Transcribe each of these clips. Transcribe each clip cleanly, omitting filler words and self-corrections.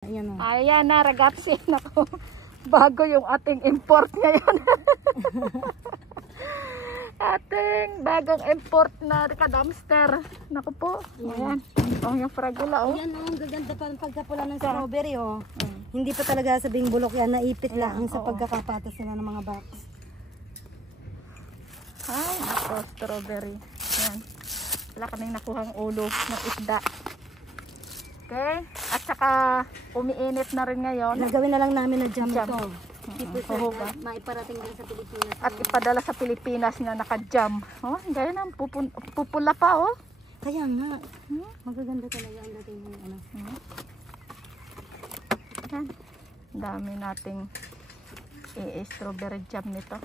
Ayan o. Ayan na, ragazzi. Naku, bago yung ating import ngayon. Ating bagong import na dumpster. Naku po. Ayan. Oh, yung fragula oh. Ayan o, ang gaganda pa ng pagkapula ng strawberry o. Hindi pa talaga sabing bulok yan, naipit lang sa pagkakapatas nila ng mga box. Ay, ako, strawberry. Ayan. Wala kaming nakuhang ulo ng isda. Okay? At saka, umiinit na rin ngayon. Nagawin na lang namin na jam Jam. ito. Huhuga. Maiparating din sa Pilipinas. At ipadala sa Pilipinas na naka-jam. Oh, gaya na, pupula pa oh. Kaya nga, magaganda talaga ang dating ng ano. Yan. Dami nating strawberry jam nito.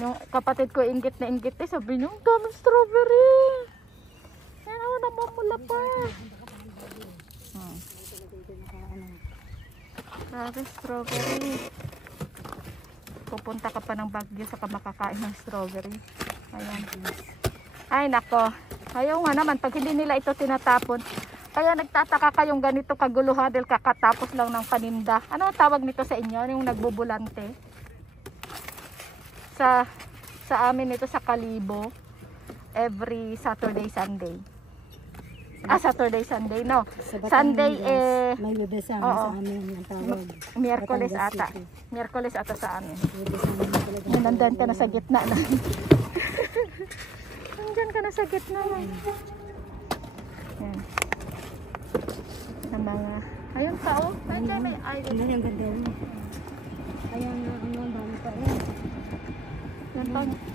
Yung kapatid ko inggit na inggit eh, sabi niyo, ang daming strawberry. Yan oh, namamula pa. Grabe, strawberry. Pupunta ka pa ng Baguio saka makakain ng strawberry. Ayan. Ay nako. Ayaw nga naman pag hindi nila ito tinatapon. Kaya nagtataka kayong ganito kaguluhan dahil kakatapos lang ng paninda. Ano ang tawag nito sa inyo? Yung nagbubulante? Sa amin ito sa Kalibo. Every Saturday, Sunday. Saturday, Sunday. No. Sunday may bebesama sa amin ang tawag. Miyerkules ata. Miyerkules ata sa amin. Nandan ka na sa gitna na. Nandan ka na sa gitna na. Yan. Ang mga, ayun pa oh. May ayun. Yung ganda rin. Ayan na, ang dami pa yan.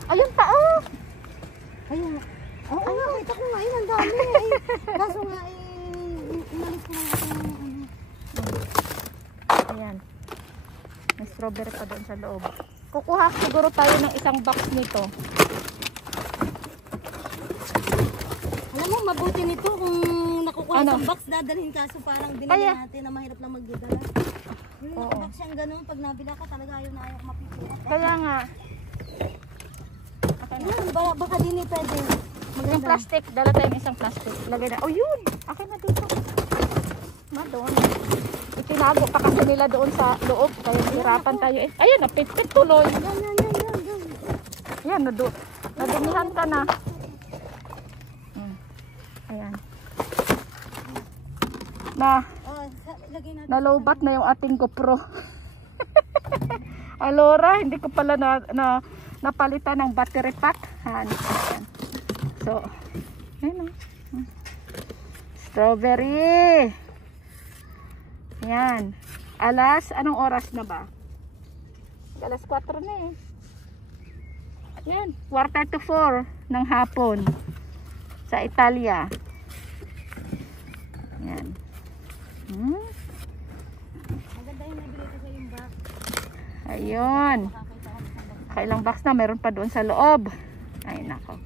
Ayun pa oh. Ayun. Oh, ayun, kita ko nga yun, ang dami. Kaso nga, inalis ko nga ito. Ayan. May strawberry pa doon sa loob. Kukuha siguro tayo ng isang box nito. Alam mo, mabuti nito kung nakukuha isang box, dadalhin kaso parang binili natin na mahirap lang magdadala. Yung nakabox siyang ganun, pag nabila ka talaga ayaw na ayaw mapipila. Kaya nga. Baka din eh pwede. Yung plastic, dala tayo ng isang plastic. Lagay na. Oh yun! Akin na dito. Doon. Itinago pa kasi nila doon sa loob. Kaya hirapan tayo eh. Ayun, napit-pit tuloy. Yan, nadumihan ka na. Ayan. Nalobat na yung ating GoPro. Alora, hindi ko pala napalitan ng battery pack. Ayan. So, ayan o. Strawberry. Ayan. Anong oras na ba? Alas 4 na eh. Ayan, 3:45 ng hapon sa Italia. Ayan. Maganda yung nabili ko sa yung box. Ayun. Kailang box na, meron pa doon sa loob. Ay nako.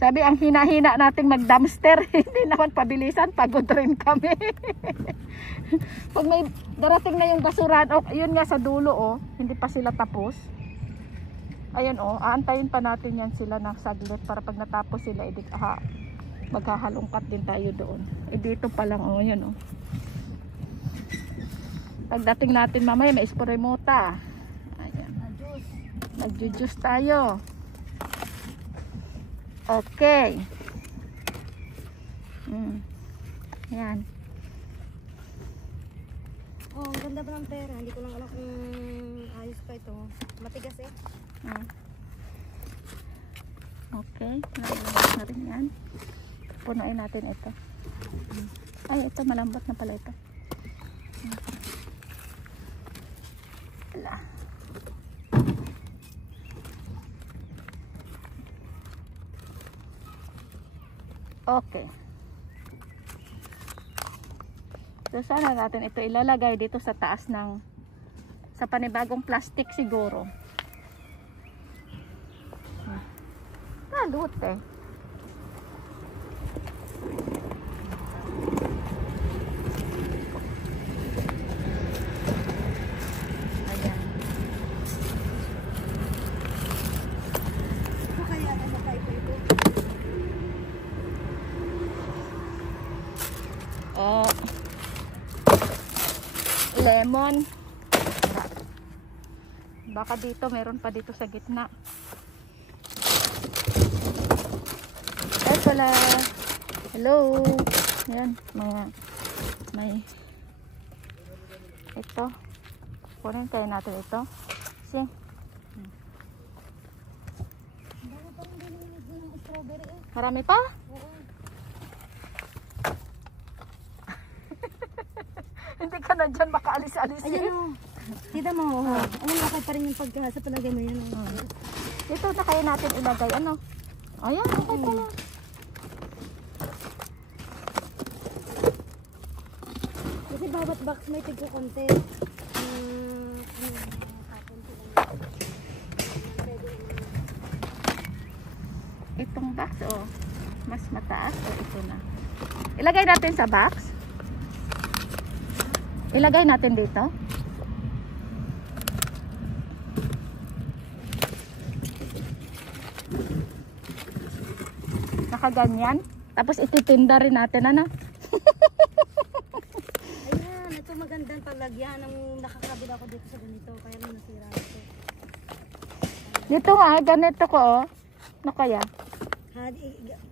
Sabi ang hina-hina nating mag-dumpster, hindi naman pabilisan, pagod rin kami. Pag may darating na yung basuran, yun nga sa dulo hindi pa sila tapos. Ayun aantayin pa natin yan sila ng saglit para pag natapos sila, maghahalongkat din tayo doon. Dito pa lang yun Pagdating natin mamaya may sporemota. Ayan. Nag-juice tayo. Okay. Yan. Ang ganda ba ng pera? Hindi ko lang alam kung ayos pa ito. Matigas eh. Okay. Nalabas na rin yan. Punuin natin ito. Ay, ito malambot na pala ito. Wala. Okay. So sana natin ito ilalagay dito sa taas sa panibagong plastic siguro. Lut eh. Ayan. Kaya na nakaipo ito. lemon. Baka dito, meron pa dito sa gitna. Ay pala. Hello. Ayan, may ito. Kunin tayo natin ito. See? Marami pa? Hindi ka na dyan makaalis-alis. Ayan o. Kita mo. Ano nakay pa rin yung pagka sa palagay mo yan. Ito na kaya natin ilagay. Ano? Ayan, okay pala. Kasi bawat box may tigko konti. Itong box, oh. Mas mataas, o ito na. Ilagay natin sa box. Ilagay natin dito. Nakaganyan. Tapos ititinda rin natin, ano? Ayan, ito magandang paglagyan ng nakakabila ko dito sa ganito. Kaya mo nasira ito. Dito nga, ganito ko, oh. Ano kaya?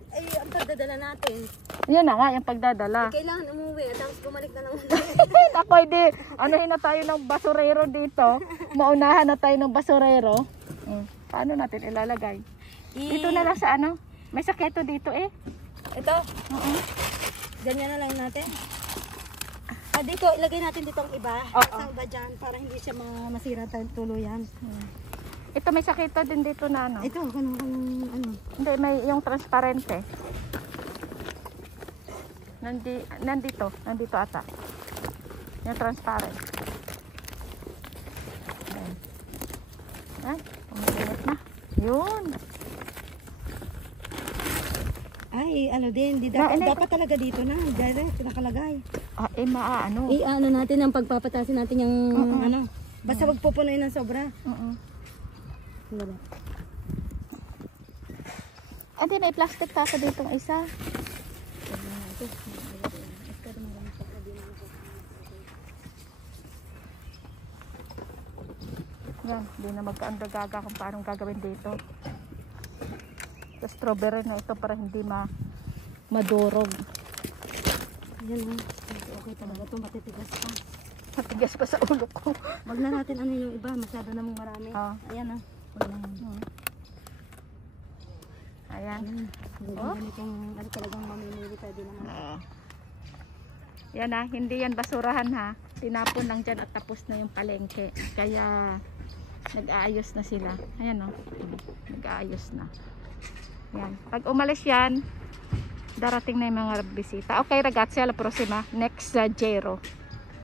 Ay, ang pagdadala natin. Yun na nga, yung pagdadala. Kailangan umuwi at tapos bumalik na naman. Ako, hindi. Anuhin na tayo ng basurero dito. Maunahan na tayo ng basurero. Paano natin ilalagay? Dito na lang sa ano? May saketo dito eh. Ito? Ganyan na lang natin. Dito, ilagay natin dito ang iba. Sa iba dyan, para hindi siya masira tuluyan. Ito may saketo din dito na ano. Ito, ano. Hindi, may yung transparente. Nandito ata. Yung transparent. Ayan. Ay, umiinit na. Yun. Ay, ano din, dapat talaga dito na, direct, nakalagay. Maano. Ano natin ang pagpapatasin natin yung ano. Basta wag pupunuin ng sobra. Wala. Ate, may plastic pa ako ditong isa. Yan, hindi na magkaandagaga kung paano gagawin dito. Sa strawberry na ito para hindi madurog. Yan o. Okay talaga ito, matitigas pa. Matigas pa sa ulo ko. Wag na natin ano yung iba, masyado namang marami. Ayan o. Ayan. Ganitong ano talagang mamimili pwede naman. Yan ha, hindi yan basurahan ha. Tinapon lang dyan at tapos na yung palengke. Kaya nag-aayos na sila. Ayan o. Nag-aayos na. Yan. Pag umalis yan, darating na yung mga bisita. Okay ragazzi, alla prossima. Next Jero.